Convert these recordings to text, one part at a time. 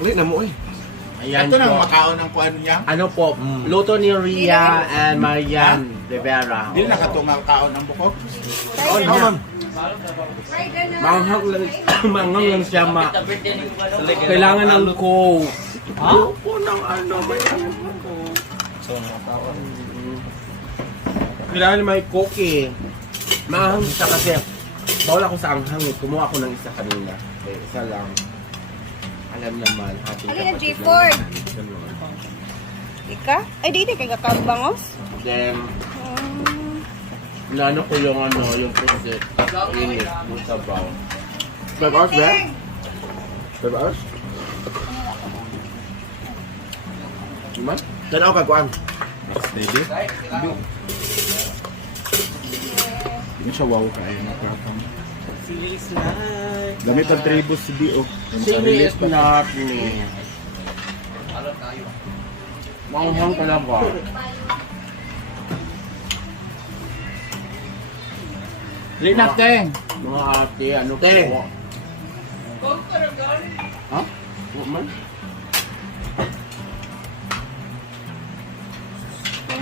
Ulit na mo eh. Ayan Ito po. nang makaon ng kuan niya. Ano po, luto ni Rhea and Marian Rivera. Dili nakatunga kaon ng buko. Oo naman. Manghang lang, manghang lang siya kailangan ng coke. Ayoko ng ano, may kailangan may coke eh. Manghang siya kasi. Bawal ako sa anghang eh. Kumuha ako ng isa kanina. Okay, isa lang. Alam naman, ating Alin ang kapatid G4? naman. Ganun. Ika? Ay, di kay kakabangos. Then, Nano ko yung ano, yung pusit. Init, yung sabaw. 5 hours ba? 5 hours? Diman? Tanaw ka kuan. Steady. Hindi siya wow kayo ng kakang. Serious life. Damit ang tribus si Dio. Serious not me. Manghang talaga. Linak teng. Mga ate, ano po? Ha? Man?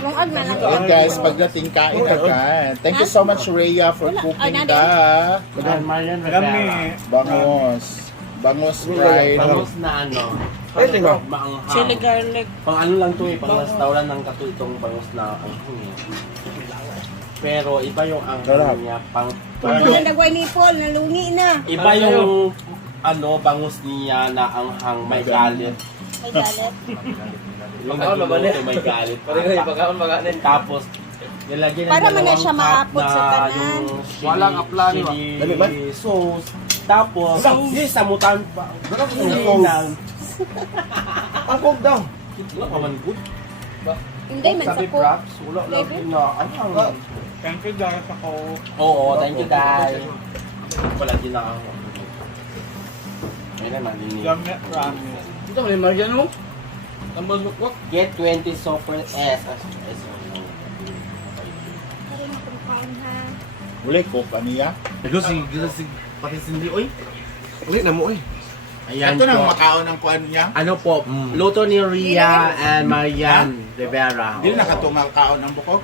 Mungad man lang. Ayan guys, pagdating kain na ka. Thank you so much Rhea for cooking da. Marian Rivera. Bangos. Bangos fried. Bangus na ano. Ay, tingnan. Maanghang. Chili garlic. Pang ano lang to eh, pang restaurant ng kato itong bangus na anghang eh. Pero iba yung anghang niya, pang Kung nagway ni Paul, nalungi na. iba yung ano, bangus niya na anghang may galit. May galit. Yung nagluluto may galit. Tapos, nilagyan Para ng man na dalawang siya cup maapot sa na tanan. yung Walang apla, di ba? Dali ba? chili sauce. Tapos, yes, samutan pa. Ang coke daw. Wala pa man good. Hindi man sa Sabi po. props, wala lang Flavor? na anghang. Thank you guys ako. Oo, thank you guys. Wala din na ako. Ayun naman, din Gamit ramen. Ito may Marian mo. Tambal lukwak. Get 20 Super S. Uli cook aniya. Gusig pati sindi oy. Ulit na mo eh. Ayan Ito nang po. makaon ng kuan niya. Ano po, luto ni Rhea and Marian Rivera. Dili nakatunga kaon ng buko.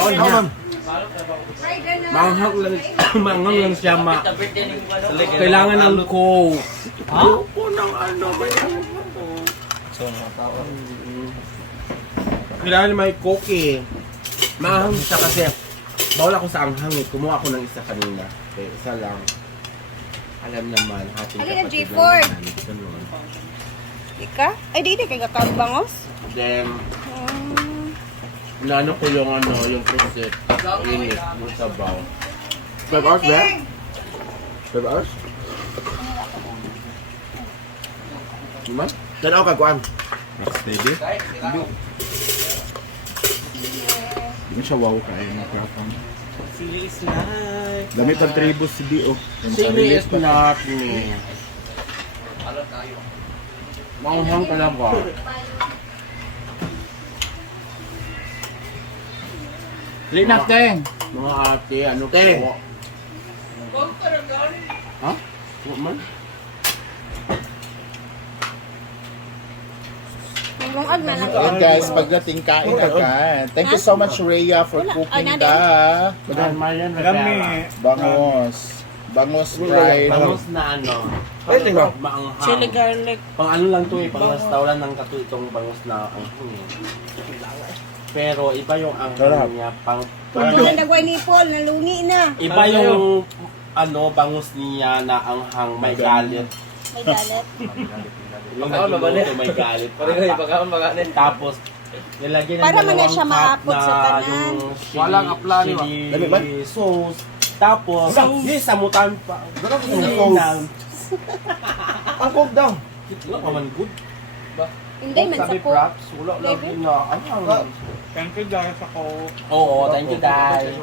Oo naman. Manghang lang, manghang lang siya kailangan ng coke. Ayoko ng ano, may kailangan may coke eh. Manghang siya kasi. Bawal ako sa anghang eh. Kumuha ako ng isa kanina. Okay, isa lang. Alam naman, ating Alin ang kapatid G4? naman. Ganun. Ika? Ay, di kay kakabangos. Then, Nano ko yung ano, yung pusit. Init, yung sabaw. 5 hours ba? 5 hours? Diman? Tanaw ka kuan. Steady. Hindi siya wow kayo ng kakang. Serious life. Damit ang tribus si Dio. Serious not me. Manghang talaga. Linak teng. Mga ate, ano po? Ha? Man? Mungad man lang. Ayan guys, pagdating kain na ka. Thank you so much Rhea for cooking da. Marian Rivera. Bangos. Bangos fried. Bangus na ano. Ay, tingnan. Maanghang. Chili garlic. Pang ano lang to eh, pang restaurant ng kato itong bangus na anghang eh. Pero iba yung anghang niya, pang Kung nagway ni Paul, nalungi na. iba yung ano, bangus niya na anghang may galit. May galit. Yung nagluluto may galit. Tapos, nilagyan ng Para man na dalawang siya cup maapot na sa tanan. yung Walang apla, di ba? Dali ba? chili sauce. Tapos, yes, samutan pa. Ang coke daw. Wala pa man good. Hindi man sa Sabi po. props, wala lang Flavor? din na anghang. Thank you guys ako. Oo, thank you guys.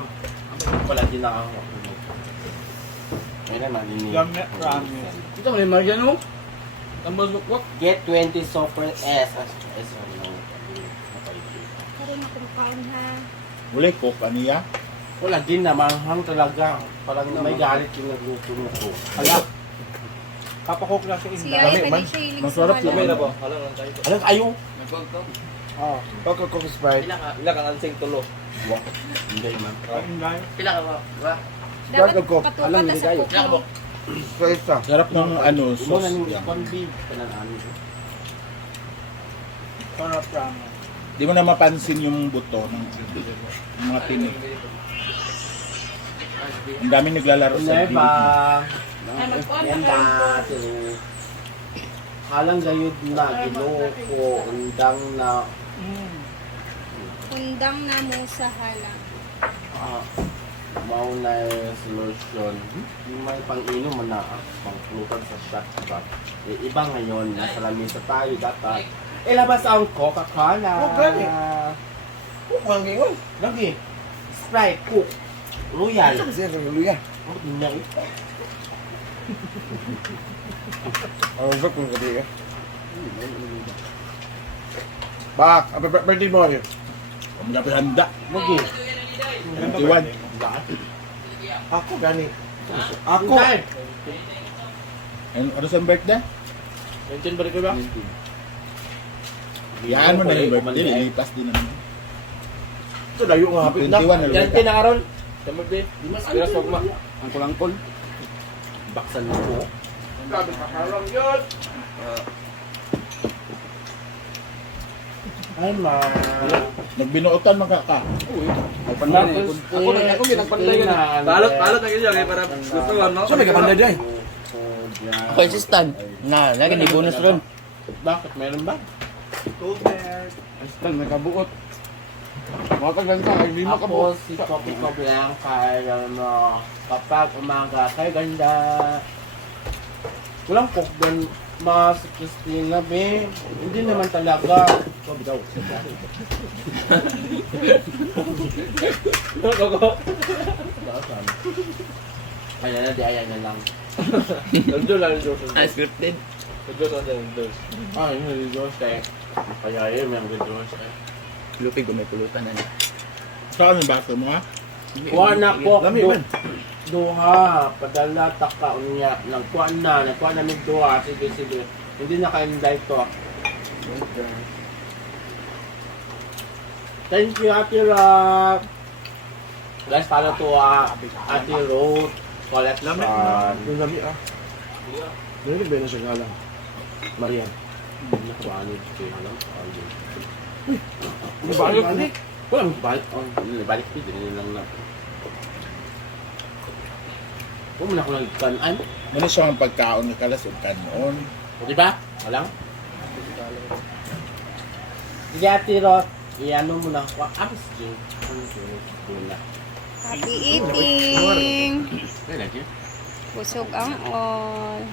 Wala din na ako. Ayun naman, din Gamit ramen. Ito may Marian mo. Tambal lukwak. Get 20 Super S. Uli cook aniya. Wala din na, manghang talaga. Parang may galit yung nagluto nito. Hala. Papakok lang sa Si inda. Yaya kani siya hiling sa Masarap halang. yun. po. Halang lang tayo. Alam kayo. Oo. Coke Sprite. Ila ka ansing tulo. Wow. Hindi man. Pila ka ba? Ba? Dapat Sprite o Coke? patukan Alam, ta hindi sa kayo. kuklo. Sa isa. Sarap ng ano, Mo sauce na yung yan. corned kanalaan. Sarap lang. Di mo na mapansin yung buto ng mga tinik. Ang daming naglalaro sa Never. video. Ay, magkuhan Yan na ba? kayo. Halang gayud na ginoko undang na Undang na mo sa halang. maunay solution. May pang-inom man na pang-plutag sa shot ba? Iba ngayon, nasa lamesa tayo dapat. Ilabas ang Coca-Cola. Oh, gani. Ang ingon. Lagi. Sprite, Coke, Royal. Kasi ang luya. Oh, hindi. Ang usap kong gabi eh. Bak, happy birthday mo. Ang gabi handa. Lagi. Iwan. Ako gani. Ako. Ano sa birthday? Mention balik ko ba? Iyaan mo na yung birthday. Lilipas din naman. Ito layo nga hapit na. 21 na Yan lupa. pinakaroon. Tamad din. Piras wag ma. Ang kulangkol. Baksan mo ko. Grabe ka parang yun. Ay, ma. Nagbinuotan magkaka. Ako ginagpanday ka na. Balot na ganyan kaya para gusto ko no. So may kapanday dyan. Ako assistant. Na, lagi ni bonus ron. Bakit? Meron ba? Astan, nakabuot. Mga kaganda, ay hindi mo Ako kabuot. si Kopi Kopi lang kaya ano, kapag umaga kay ganda. Walang kokdan mas Christina be. Hindi naman talaga. Kobi daw. Kaya na di ayan na lang. Nandiyo lang yung Ah, scripted. Nandiyo lang yung Diyos. Ah, yun yung Diyos eh. Kaya yun yung Diyos eh. Lupi gumipulutan na niya. Saan yung baso mo ha? Kuha na po. Lami man. Duha, padala taka unya, nagkuha na mig duha, sige. Hindi na kainday to. Thank you, Ate Rock. Guys, follow to Ate Ruth. Colette Laman. Yung lami ah. Narinig ba na siya galang? Marian. Nakabanid kayo lang. Nabalik? Walang balik. Balik ko, din lang na. Huwag mo na ako nagkanan. Ano siya ang pagkaon ng kalas o kanon? Di ba? Walang? Sige, Ate Roth. Iano mo na. Apis, Jing. Happy eating! Thank you. Busog ang all.